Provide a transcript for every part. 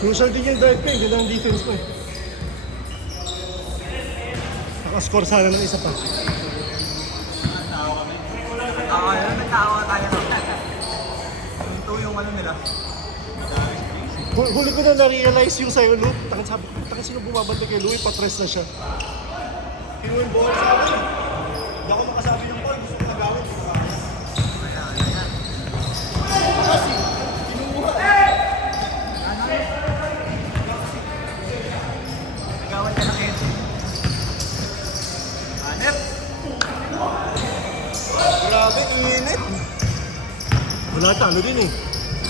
Crucial din yung drive ko eh. Ganda ng defense ko eh. Nakascore sana ng isa pa. Yun, nagkaawa tayo. Ito yung ano nila. Huli ko na na-realize yung sa'yo, Luke. Sabi ko, sino bumabante kay Louie? Patres na siya. Kinuha yung ball sa akin. Hindi ako makasabi ng ball. Gusto ko nagawin. Kasi, kinuha. Nagawan ka ng edge. Hanep. Grabe, init. Wala talo din eh.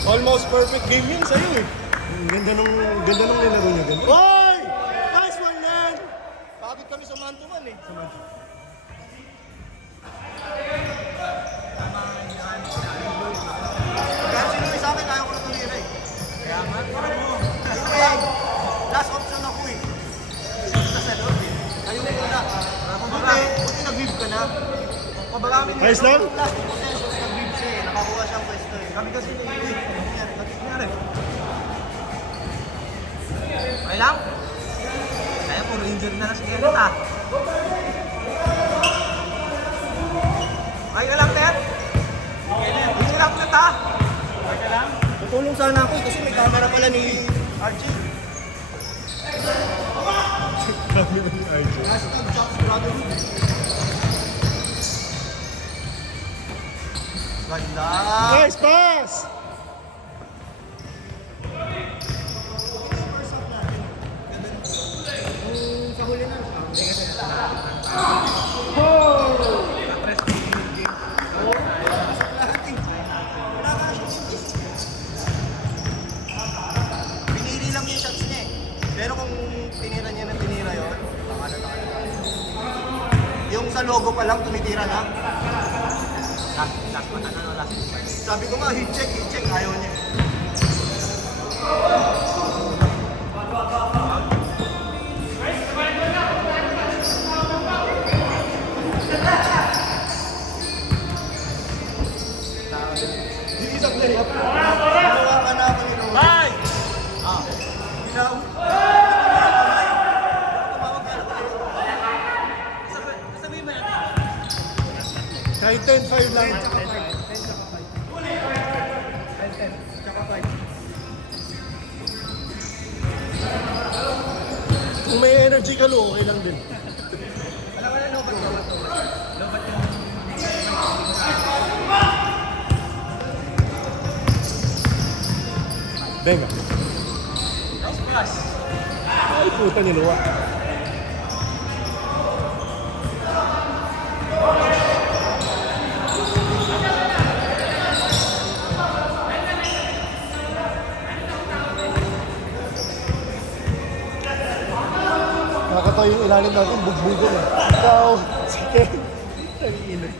Almost perfect game yun sa'yo eh. Ang ganda nung nilaro niya. Ganda. Hoy! Nice one, Len! Pagod kami sa man-to-man eh. Kaya sinuwi sa akin, ayaw ko na tumira eh. Kaya nga, parang mo. Okay. Last option ako eh. Sa loob eh. Ayaw ko na. Buti nag-weave ka na. Pabagamit niya. Ayos lang? Last possessions, nag-weave siya eh. Nakakuha siyang pwesto eh. Kami kasi nangyari. Okay lang? Kaya puro injury na lang si Kenneth ah. Okay ka lang, Ter? Easy lang ulit ah. Okay ka lang? Tutulong sana ako eh, kasi may camera pala ni Archie. Kami na ni RJ. Hashtag Chops Brotherhood. Ganda! Nice pass! Sa huli na. Pinili lang yung shots niya eh. Pero kung tinira niya na tinira yun, baka na tayo. Yung sa logo pa lang, tumitira na. Last one, ano, last one. Sabi ko nga, hit check, ayaw niya. Hindi isang layup. Ginawa ka na ako ni Lolo. Bye! Ginawa. Sabihin mo na. Kahit 10-5 lang. Kung may energy ka, Lu, okay lang din. Venga. Nice pass. Ay, puta ni Lua. Nakakatawa yung ilalim natin, bugbugan eh. Ikaw, sige. Nag-iinit.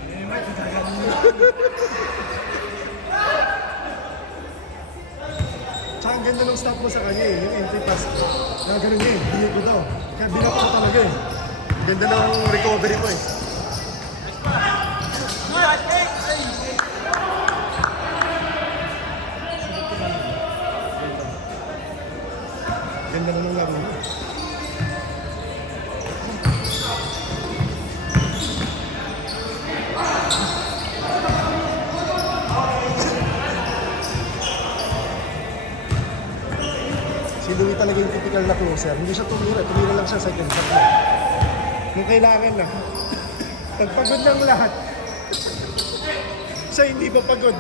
Tsaka ang ganda ng stop mo sa kanya eh, yung entry pass. Na ganun niya eh, binip ko daw. Kaya binap ko talaga eh. Ganda ng recovery mo eh. Ganda naman laro mo. Si Louie talaga yung typical na closer. Hindi siya tumira lang siya second shot na. Yung kailangan na. Nagpagod ng lahat. Siya hindi pa pagod.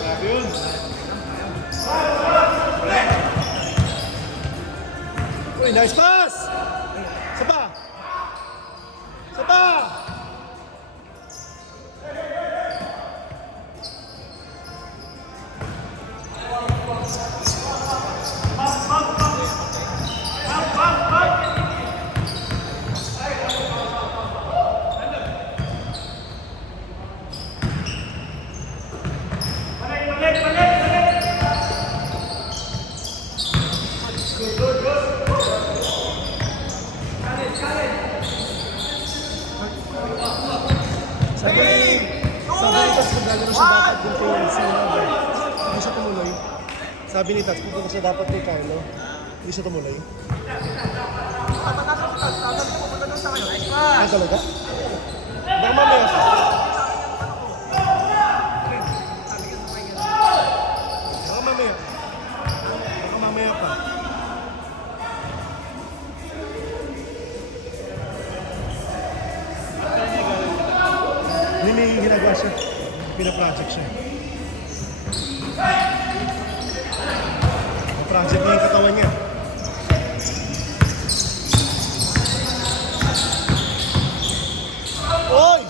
Grabe yun. Uy, nice pass! Sapa! Sapa! Sabi ko sa gagawin sa dapat yung PLC. Hindi siya tumuloy. Sabi ni Tats, pupunta siya dapat kay Carlo. Hindi siya tumuloy. Kapag nasa sa taas, sabi ko pupunta doon sa kayo. Nice pass! Ah, talaga? Baka mamaya pa. Baka mamaya. Baka mamaya pa. Hindi may ginagawa siya. Pinaproject siya. Project niya yung katawan niya. Oy!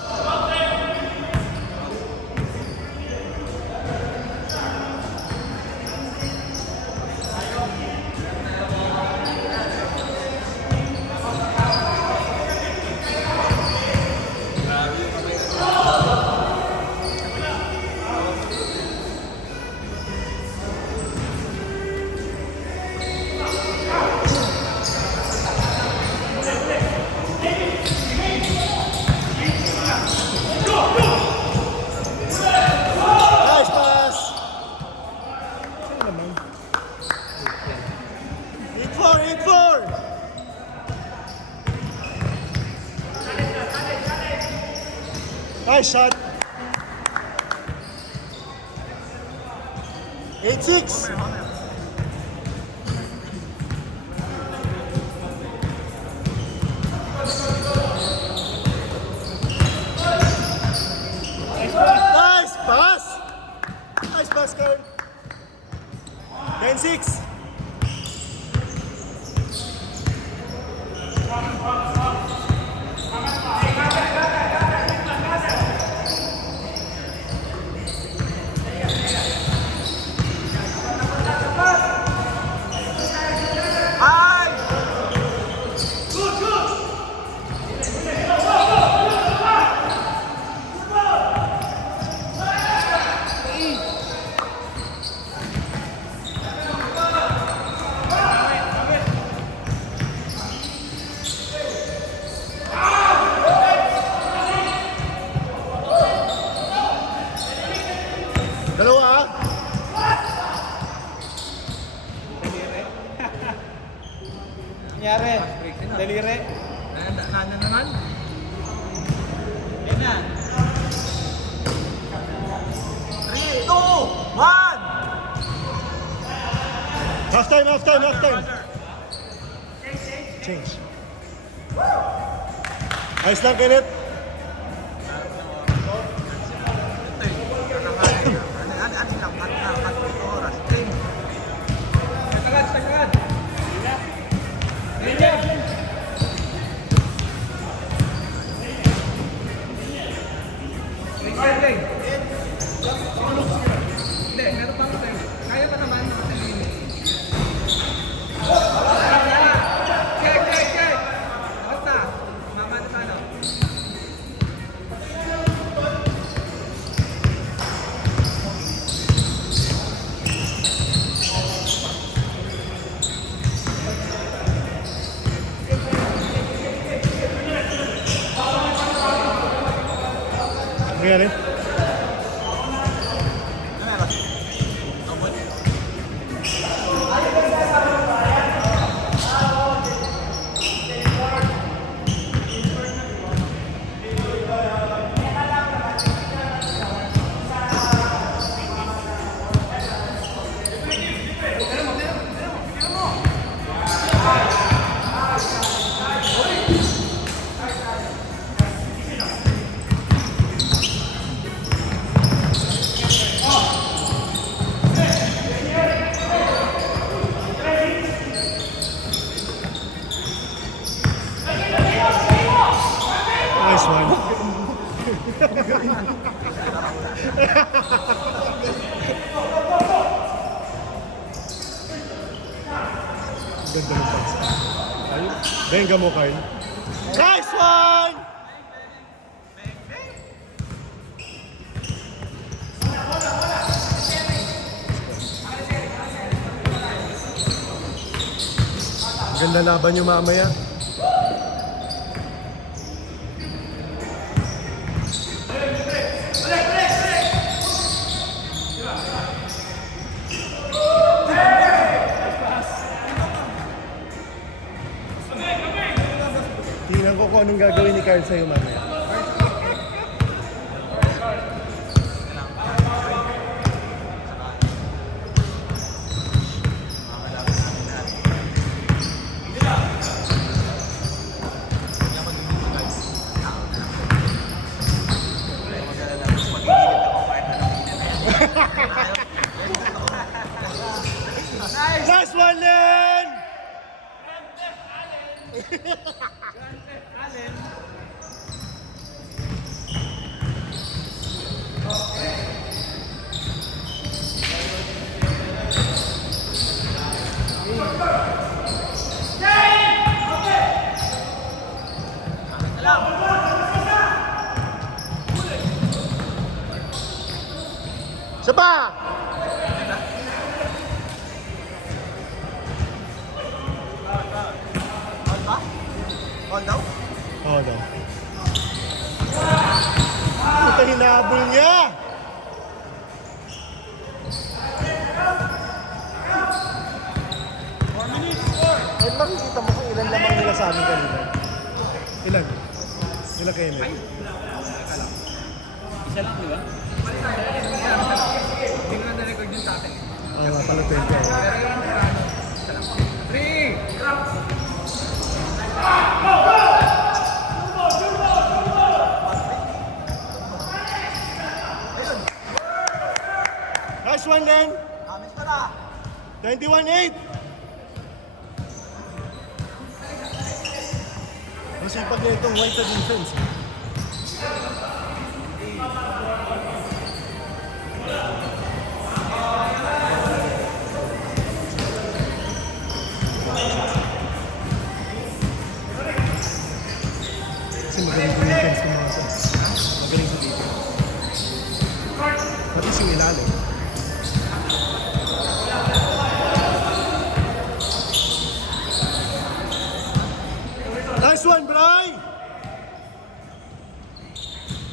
Nice pass! Saan naman? 8-4! 8-4! Nice shot! 8-6! Nice pass! Nice pass, Carl! 9-6! Ay! Dalawa, ah! Nangyari? Daliri? Nana naman? Yan na. 3, 2, 1! Half time! Change. Ayos lang, Kenneth. Nangyari? Nice one. Ganda ng pass. Benga mo, Kyle. Nice one! Ganda laban nyo mamaya. anong gagawin ni Carl sa'yo mamaya. Last one, Len! Isa pa! On daw? Oo daw. Puta, hinabol niya! Ay, makikita mo kung ilan lamang nila sa amin kanina. Ilan? Ilan kayo nila? Isa lang, di ba? Hindi ko na na-record yung sa atin. Ay, nga pala 20. Pero yung isa lang. 3! Nice one, Len! Amis pa na. 21-8! Masipag na itong white sa defense. Kasi magaling sa defense ng mga sons. Magaling sa defense. Pati yung ilalim. Nice one, Bray!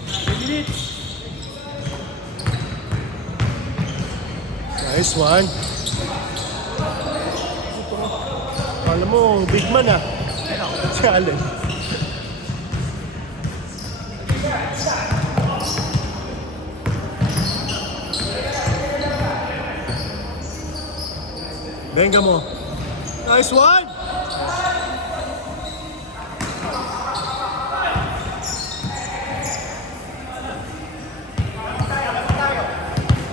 3 minutes. Nice one. Alam mo, big man ah. Si Allen. Benga mo. Nice one!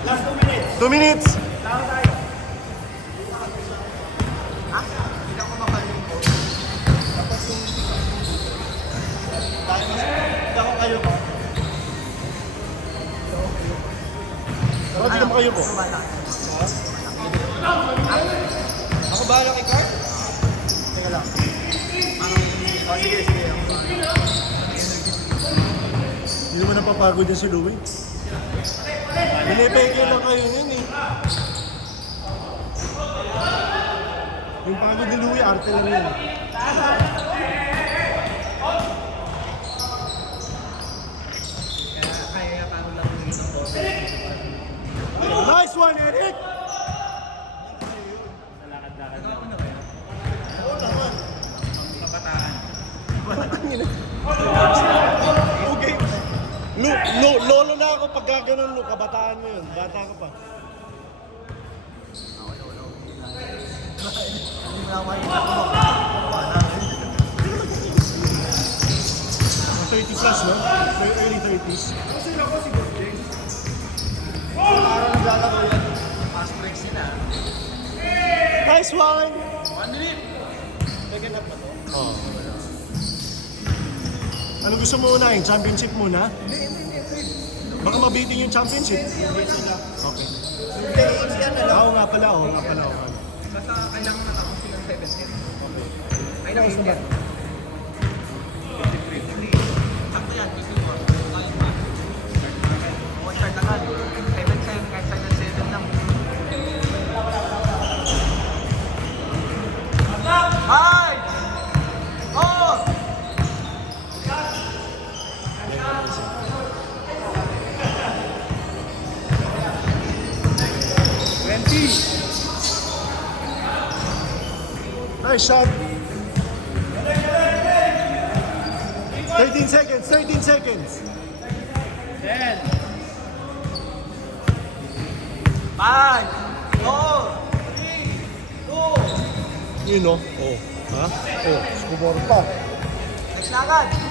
Last 2 minutes. 2 minutes. Tao tayo. Ha? Hindi ako makalim ko. Tapos yung... Hindi ako kayo ko. Bakit di naman kayo po? Ako bahala kay Carl? Teka lang. Oh, sige, sige. Hindi naman napapagod yan si Louie. Pinipigil lang kayo yun eh. Yung pagod ni Louie, arte lang yun. Kaya paano lang yung isang boses. Nice one, Eric! Lakad-lakad lang. Kabataan. Okay. Lolo na ako pag gaganon, kabataan mo yun. Bata ka pa. Hindi na ako kayo. 30 plus, no? Early 30s. Parang naglalaro yan. Fast break sila. Nice one! 1 minute. Second half ba to? Oh. Ano gusto mo unahin? Championship muna? Baka mabitin yung championship. Okay. Hindi, it's yan ano. Oo nga pala, oo nga pala. Oo. Basta kailangan matapos silang 7-10. Ay, lang Gusto ba? Sakto yan, keeping mo. Ayun ba? One start agad. 7-7, kahit 7-7 lang. Hi! Oh! Nice shot. 13 seconds, 13 seconds. 10. 5, 4, 3, 2. Yun, no? Oh. Ha? Oh, score pa. Next na agad.